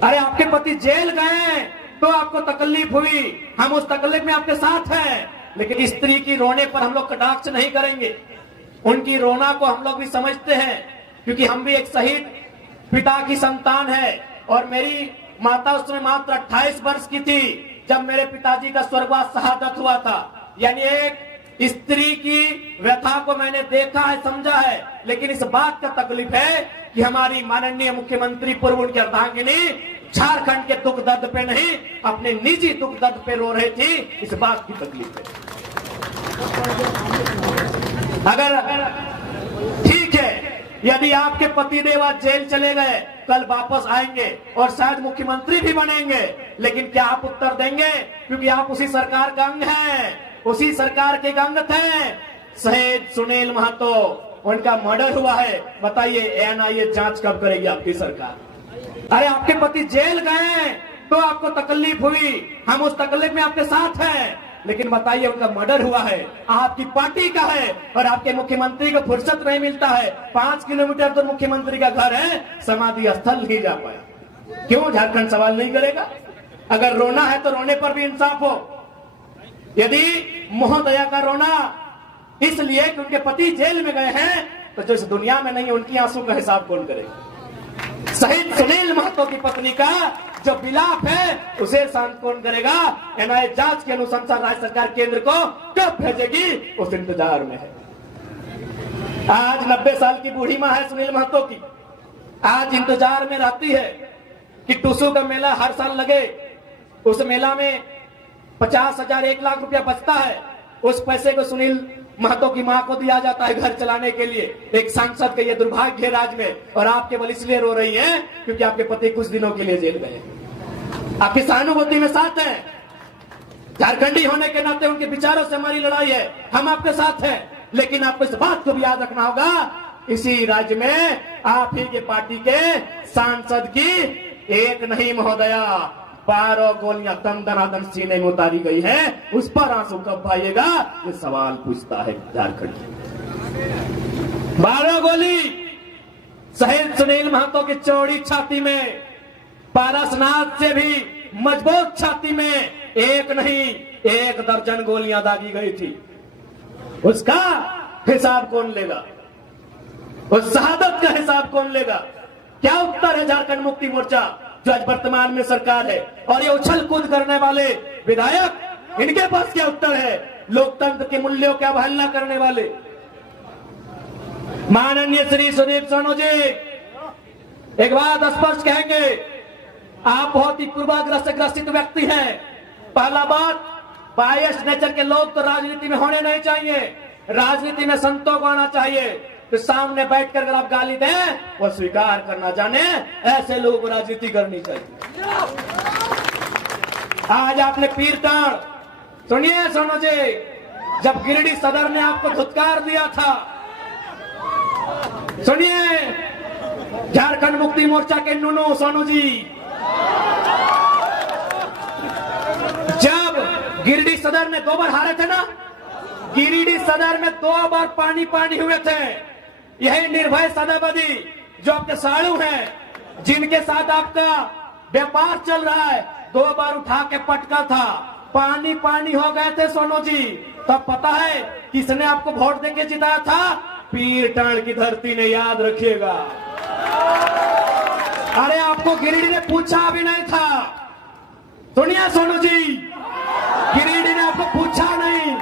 अरे आपके पति जेल गए तो आपको तकलीफ हुई, हम उस तकलीफ में आपके साथ हैं, लेकिन स्त्री की रोने पर हम लोग कटाक्ष नहीं करेंगे। उनकी रोना को हम लोग भी समझते हैं, क्योंकि हम भी एक शहीद पिता की संतान है। और मेरी माता उस समय मात्र 28 वर्ष की थी जब मेरे पिताजी का स्वर्गवास शहादत हुआ था। यानी एक स्त्री की व्यथा को मैंने देखा है, समझा है, लेकिन इस बात का तकलीफ है कि हमारी माननीय मुख्यमंत्री पूर्व उनकी अर्धांगिनी झारखंड के दुख दर्द पे नहीं, अपने निजी दुख दर्द पे रो रही थी। इस बात की तकलीफ है। अगर ठीक है, यदि आपके पतिदेव आज जेल चले गए, कल वापस आएंगे और शायद मुख्यमंत्री भी बनेंगे, लेकिन क्या आप उत्तर देंगे? क्योंकि आप उसी सरकार का अंग हैं, उसी सरकार के अंग थे। शहीद सुनील महतो, उनका मर्डर हुआ है। बताइए एनआईए जांच कब करेगी आपकी सरकार? अरे आपके पति जेल गए तो आपको तकलीफ हुई, हम उस तकलीफ में आपके साथ हैं, लेकिन बताइए उनका मर्डर हुआ है, आपकी पार्टी का है, और आपके मुख्यमंत्री को फुर्सत नहीं मिलता है। 5 किलोमीटर दूर मुख्यमंत्री का घर है, समाधि स्थल नहीं जा पाया। क्यों? झारखंड सवाल नहीं करेगा? अगर रोना है तो रोने पर भी इंसाफ हो। यदि महोदया का रोना इसलिए कि उनके पति जेल में गए हैं, तो जो इस दुनिया में नहीं, उनकी आंसू का हिसाब कौन करेगा? शहीद सुनील महतो की पत्नी का जो विलाप है, उसे शांत कौन करेगा? एनआईए जांच की अनुशंसा राज्य सरकार केंद्र को कब भेजेगी, उस इंतजार में है। आज 90 साल की बूढ़ी मां है सुनील महतो की, आज इंतजार में रहती है कि टुसू का मेला हर साल लगे। उस मेला में 50,000 1 लाख रुपया बचता है, उस पैसे को सुनील महतो की मां को दिया जाता है घर चलाने के लिए। एक सांसद का ये दुर्भाग्य है राज्य में, और आप केवल इसलिए रो रही हैं क्योंकि आपके पति कुछ दिनों के लिए जेल गए। आपकी सहानुभूति में साथ हैं, झारखंडी होने के नाते उनके विचारों से हमारी लड़ाई है, हम आपके साथ हैं, लेकिन आपको इस बात को भी याद रखना होगा, इसी राज्य में आप ही के पार्टी के सांसद की एक नहीं महोदया 12 गोलियां दम दनादन सीने में उतारी गई है। उस पर आंसू कब आएगा, ये सवाल पूछता है झारखंड। 12 गोली शहीद सुनील महतो की चौड़ी छाती में, पारसनाथ से भी मजबूत छाती में एक नहीं 1 दर्जन गोलियां दागी गई थी। उसका हिसाब कौन लेगा? उस शहादत का हिसाब कौन लेगा? क्या उत्तर है झारखंड मुक्ति मोर्चा जो आज वर्तमान में सरकार है, और ये उछल कूद करने वाले विधायक, इनके पास क्या उत्तर है? लोकतंत्र के मूल्यों की अवहेलना करने वाले माननीय श्री सुदीप सोनू जी, एक बात स्पष्ट कहेंगे, आप बहुत ही पूर्वाग्रह से ग्रसित व्यक्ति हैं। पहला बात, बायस नेचर के लोग तो राजनीति में होने नहीं चाहिए, राजनीति में संतों को आना चाहिए। तो सामने बैठकर अगर आप गाली दें, वो स्वीकार करना जाने, ऐसे लोगों को राजनीति करनी चाहिए। आज आपने पीर टाण, सुनिए सोनू जी, जब गिरिडीह सदर ने आपको धुतकार दिया था, सुनिए झारखंड मुक्ति मोर्चा के नूनू सोनू जी, जब गिरिडीह सदर में 2 बार हारे थे ना, गिरिडीह सदर में 2 बार पानी पानी हुए थे। यही निर्भय सदाबदी जो आपके साड़ू हैं, जिनके साथ आपका व्यापार चल रहा है, 2 बार उठा के पटका था, पानी पानी हो गए थे सोनू जी। तब पता है किसने आपको वोट देके जिताया था? पीर टाण की धरती ने, याद रखिएगा। अरे आपको गिरिडीह ने पूछा भी नहीं था, सुनिए सोनू जी, गिरिडीह ने आपको पूछा नहीं,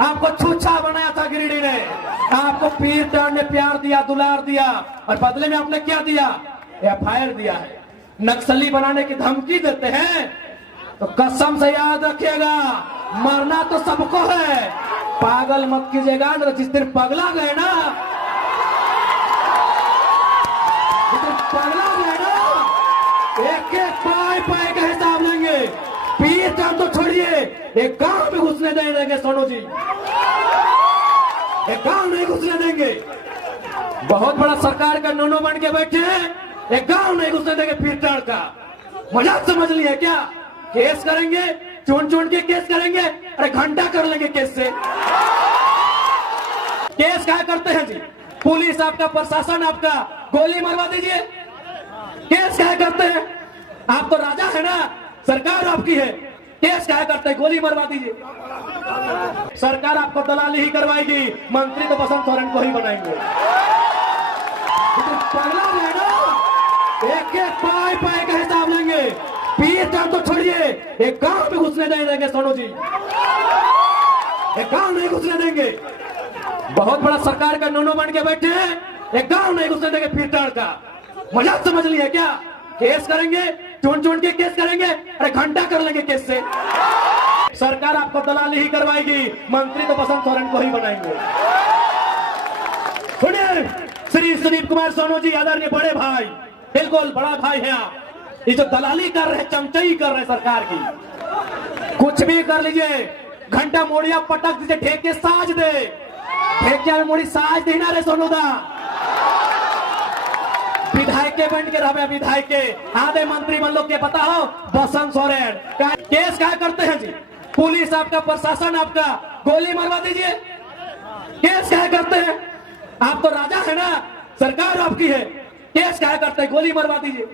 आपको छूछा बनाया था गिरिडीह ने। आपको पीर टाण ने प्यार दिया, दुलार दिया, और बदले में आपने क्या दिया? एफआईआर दिया है। नक्सली बनाने की धमकी देते हैं, तो कसम से याद रखिएगा, मरना तो सबको है, पागल मत कीजिएगा। जिस दिन पगला गए ना, जिस दिन पगला गए ना, एक एक पाए पाए का हिसाब लेंगे। पीर टाण तो छोड़िए, एक गांव में घुसने नहीं देंगे सोनू जी, एक गांव नहीं घुसने देंगे। बहुत बड़ा सरकार का नोनो बन के बैठे हैं, एक गांव नहीं घुसने देंगे पीर टाण का। मजाक समझ लिया क्या? केस करेंगे, चुन चुन के केस करेंगे, अरे घंटा कर लेंगे केस से। केस क्या करते हैं जी? पुलिस आपका, प्रशासन आपका, गोली मरवा दीजिए। केस क्या करते हैं? आप तो राजा है ना, सरकार आपकी है, केस क्या करते हैं, गोली मरवा दीजिए। सरकार आपको दलाली ही करवाएगी, मंत्री तो बसंत सोरेन को ही बनाएंगे। पगला है ना, एक एक पाए पाए का हिसाब लेंगे। पीर काम तो छोड़िए, एक गांव में घुसने नहीं देंगे सोनू जी, एक गांव नहीं घुसने देंगे। बहुत बड़ा सरकार का नोनो बन के बैठे हैं, एक गांव नहीं घुसने देंगे। पीरटाड़ का मजाक समझ लिया क्या? केस करेंगे, चुन चुन के केस करेंगे, अरे घंटा कर लेंगे केस से। सरकार आपको दलाली ही करवाएगी, मंत्री तो बसंत सोरेन को ही बनाएंगे। सुनिए, श्री सुदीप कुमार सोनू जी, आदरणीय बड़े भाई, बिल्कुल बड़ा भाई है आप। ये जो दलाली कर रहे, चमचाई कर रहे सरकार की, कुछ भी कर लीजिए, घंटा मोड़िया पटक दीजिए, ठेके साज दे, ठेकिया में मोड़ी साज देना रे सोनू दा। विधायक बन के रहे, विधायक आधे मंत्री मन लोग के पता हो, बसंत सोरेन केस क्या करते हैं जी? पुलिस आपका, प्रशासन आपका, गोली मरवा दीजिए। केस क्या करते हैं? आप तो राजा है ना, सरकार आपकी है, केस क्या करते हैं, गोली मरवा दीजिए।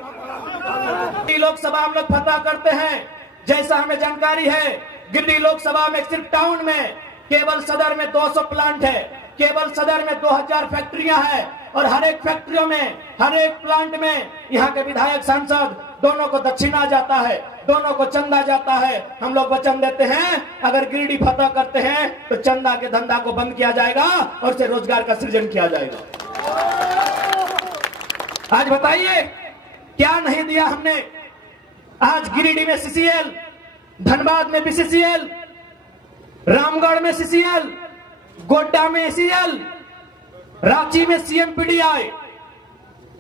लोकसभा हम लोग फतह करते हैं, जैसा हमें जानकारी है, गिरिडीह लोकसभा में सिर्फ टाउन में केवल सदर में 200 प्लांट है, केवल सदर में 2000 फैक्ट्रियां हैं, और हर एक फैक्ट्रियों में, हर एक प्लांट में यहाँ के विधायक, सांसद दोनों को दक्षिणा जाता है, दोनों को चंदा जाता है। हम लोग वचन देते हैं, अगर गिरिडीह फतह करते हैं तो चंदा के धंधा को बंद किया जाएगा और से रोजगार का सृजन किया जाएगा। आज बताइए क्या नहीं दिया हमने? आज गिरिडीह में सीसीएल, धनबाद में बीसीसीएल, रामगढ़ में सीसीएल, गोड्डा में एसीएल, रांची में CMPDI,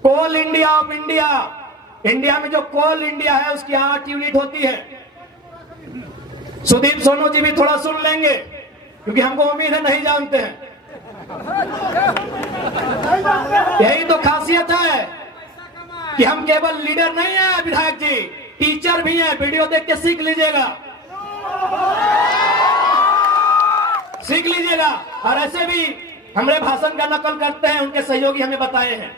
Coal India of India. India में जो कोल इंडिया है उसकी 8 यूनिट होती है। सुदीप सोनू जी भी थोड़ा सुन लेंगे, क्योंकि हमको उम्मीद है नहीं जानते हैं। यही तो खासियत है कि हम केवल लीडर नहीं है विधायक जी, टीचर भी हैं। वीडियो देख के सीख लीजिएगा, सीख लीजिएगा। और ऐसे भी हमारे भाषण का नकल करते हैं, उनके सहयोगी हमें बताए हैं।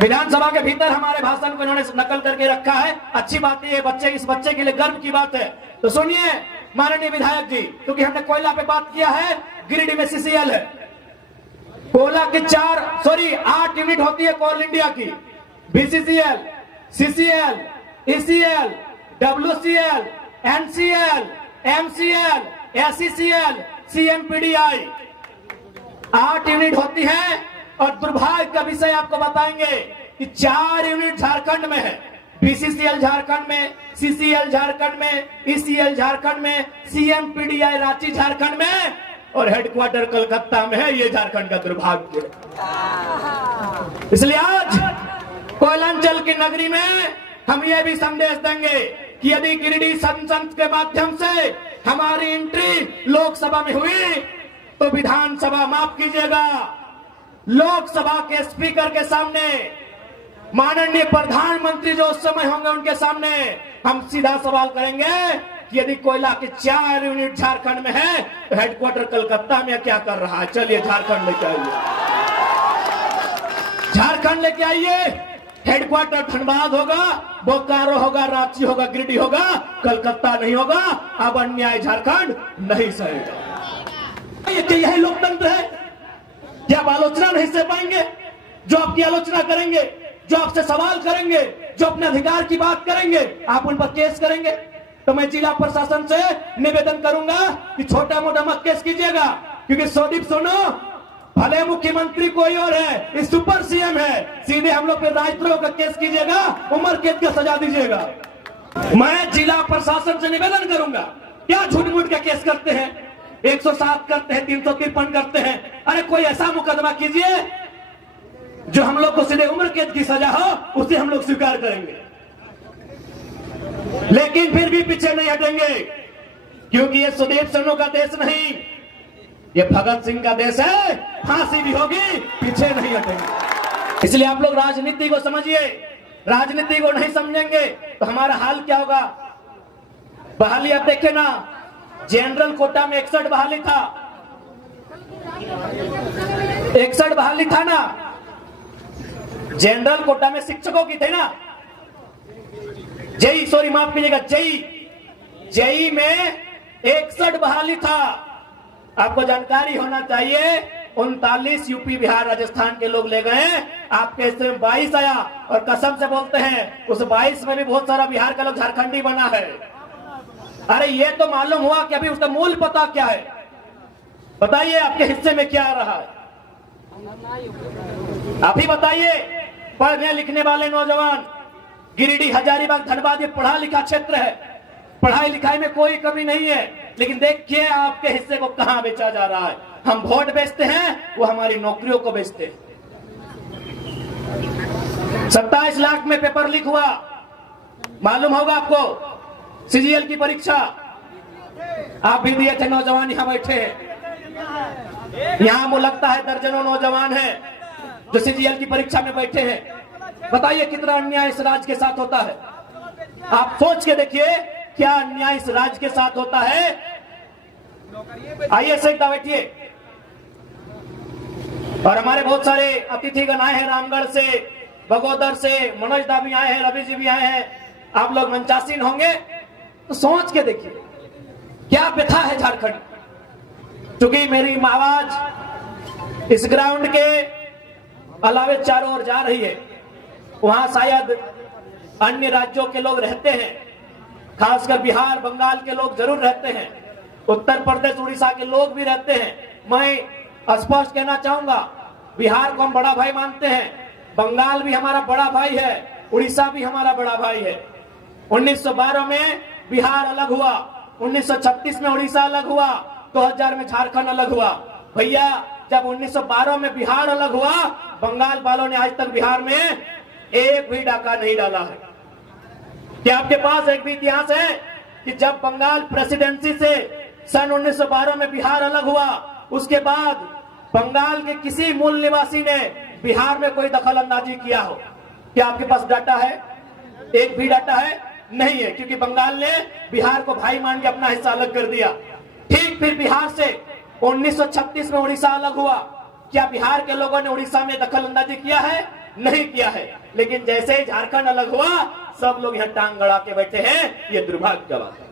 विधानसभा के भीतर हमारे भाषण को इन्होंने नकल करके रखा है। अच्छी बात है, बच्चे, इस बच्चे के लिए गर्व की बात है। तो सुनिए माननीय विधायक जी, क्योंकि हमने कोयला पे बात किया है, गिरिडीह में सीसीएल है। कोयला की 8 यूनिट होती है कोल इंडिया की, BCCL, CCL, ECL, WCL, NCL, MCL, SECL, CMPDI, 8 unit होती है। और दुर्भाग्य का विषय आपको बताएंगे कि 4 यूनिट झारखंड में है, बीसीसीएल झारखंड में, सीसीएल झारखंड में, ईसीएल झारखंड में, सीएमपीडीआई रांची झारखंड में, और हेडक्वार्टर कलकत्ता में है। ये झारखंड का दुर्भाग्य है। इसलिए आज कोयलांचल की नगरी में हम ये भी संदेश देंगे कि यदि गिरिडीह संसद के माध्यम से हमारी एंट्री लोकसभा में हुई तो विधानसभा, माफ कीजिएगा, लोकसभा के स्पीकर के सामने, माननीय प्रधानमंत्री जो उस समय होंगे उनके सामने हम सीधा सवाल करेंगे कि यदि कोयला की 4 यूनिट झारखंड में है तो हेडक्वार्टर कलकत्ता में क्या कर रहा है? चलिए झारखंड लेके आइए, झारखंड लेके आइए। हेडक्वार्टर धनबाद होगा, बोकारो होगा, रांची होगा, गिरिडीह होगा, कलकत्ता नहीं होगा। अब अन्याय झारखंड नहीं सहेगा। यही लोकतंत्र है? क्या आप आलोचना नहीं सह पाएंगे? जो आपकी आलोचना करेंगे, जो आपसे सवाल करेंगे, जो अपने अधिकार की बात करेंगे, आप उन पर केस करेंगे। तो मैं जिला प्रशासन से निवेदन करूंगा कि छोटा मोटा मत केस कीजिएगा, क्योंकि सुदीप सोनू भले मुख्यमंत्री कोई और है, इस सुपर सीएम है, सीधे हम लोग पे राजद्रोह का केस कीजिएगा, उम्र कैद का सजा दीजिएगा। मैं जिला प्रशासन से निवेदन करूंगा, क्या झूठ मूठ का केस करते हैं, 107 करते हैं, 353 करते हैं। अरे कोई ऐसा मुकदमा कीजिए जो हम लोग को सीधे उम्र कैद की सजा हो, उसे हम लोग स्वीकार करेंगे। लेकिन फिर भी पीछे नहीं हटेंगे, क्योंकि ये सुदीप सोनू का देश नहीं, ये भगत सिंह का देश है। फांसी भी होगी, पीछे नहीं हटेंगे। इसलिए आप लोग राजनीति को समझिए, राजनीति को नहीं समझेंगे तो हमारा हाल क्या होगा। बहाली आप देखे ना, जनरल कोटा में 61 बहाली था, 61 बहाली था ना, जनरल कोटा में शिक्षकों की थे ना, जेई, सॉरी माफ कीजिएगा, जेई में 61 बहाली था। आपको जानकारी होना चाहिए, 39 यूपी बिहार राजस्थान के लोग ले गए, आपके हिस्से में 22 आया। और कसम से बोलते हैं उस 22 में भी बहुत सारा बिहार का लोग झारखंडी बना है। अरे ये तो मालूम हुआ कि अभी उसका मूल पता क्या है। बताइए आपके हिस्से में क्या आ रहा है, अभी बताइए। पढ़ने लिखने वाले नौजवान, गिरिडीह, हजारीबाग, धनबाद ये पढ़ा लिखा क्षेत्र है, पढ़ाई लिखाई में कोई कमी नहीं है, लेकिन देखिए आपके हिस्से को कहां बेचा जा रहा है। हम वोट बेचते हैं, वो हमारी नौकरियों को बेचते हैं। 27 लाख में पेपर लीक हुआ, मालूम होगा आपको। सीजीएल की परीक्षा आप भी दिए थे, नौजवान यहां बैठे हैं। यहां मुझे लगता है दर्जनों नौजवान हैं जो सीजीएल की परीक्षा में बैठे हैं। बताइए कितना अन्याय इस राज्य के साथ होता है। आप सोच के देखिए क्या अन्याय इस राज्य के साथ होता है। आइए सही बैठिए। और हमारे बहुत सारे अतिथिगण आए हैं, रामगढ़ से, बगोदर से, मनोज दा भी आए हैं, रवि जी भी आए हैं। आप लोग मंचासीन होंगे तो सोच के देखिए क्या व्यथा है झारखंड। क्योंकि मेरी आवाज इस ग्राउंड के अलावे चारों ओर जा रही है, वहां शायद अन्य राज्यों के लोग रहते हैं, खासकर बिहार बंगाल के लोग जरूर रहते हैं, उत्तर प्रदेश उड़ीसा के लोग भी रहते हैं। मैं स्पष्ट कहना चाहूंगा, बिहार को हम बड़ा भाई मानते हैं, बंगाल भी हमारा बड़ा भाई है, उड़ीसा भी हमारा बड़ा भाई है। 1912 में बिहार अलग हुआ, 1936 में उड़ीसा अलग हुआ, 2000 में झारखंड अलग हुआ। भैया जब 1912 में बिहार अलग हुआ, बंगाल वालों ने आज तक बिहार में एक भी डाका नहीं डाला है। क्या आपके पास एक भी इतिहास है कि जब बंगाल प्रेसिडेंसी से सन 1912 में बिहार अलग हुआ, उसके बाद बंगाल के किसी मूल निवासी ने बिहार में कोई दखल अंदाजी किया हो? क्या आपके पास डाटा है? एक भी डाटा है? नहीं है, क्योंकि बंगाल ने बिहार को भाई मान के अपना हिस्सा अलग कर दिया। ठीक फिर बिहार से 1936 में उड़ीसा अलग हुआ। क्या बिहार के लोगों ने उड़ीसा में दखल अंदाजी किया है? नहीं किया है। लेकिन जैसे ही झारखंड अलग हुआ, सब लोग यहाँ टांग गड़ा के बैठे हैं। ये दुर्भाग्य की बात है।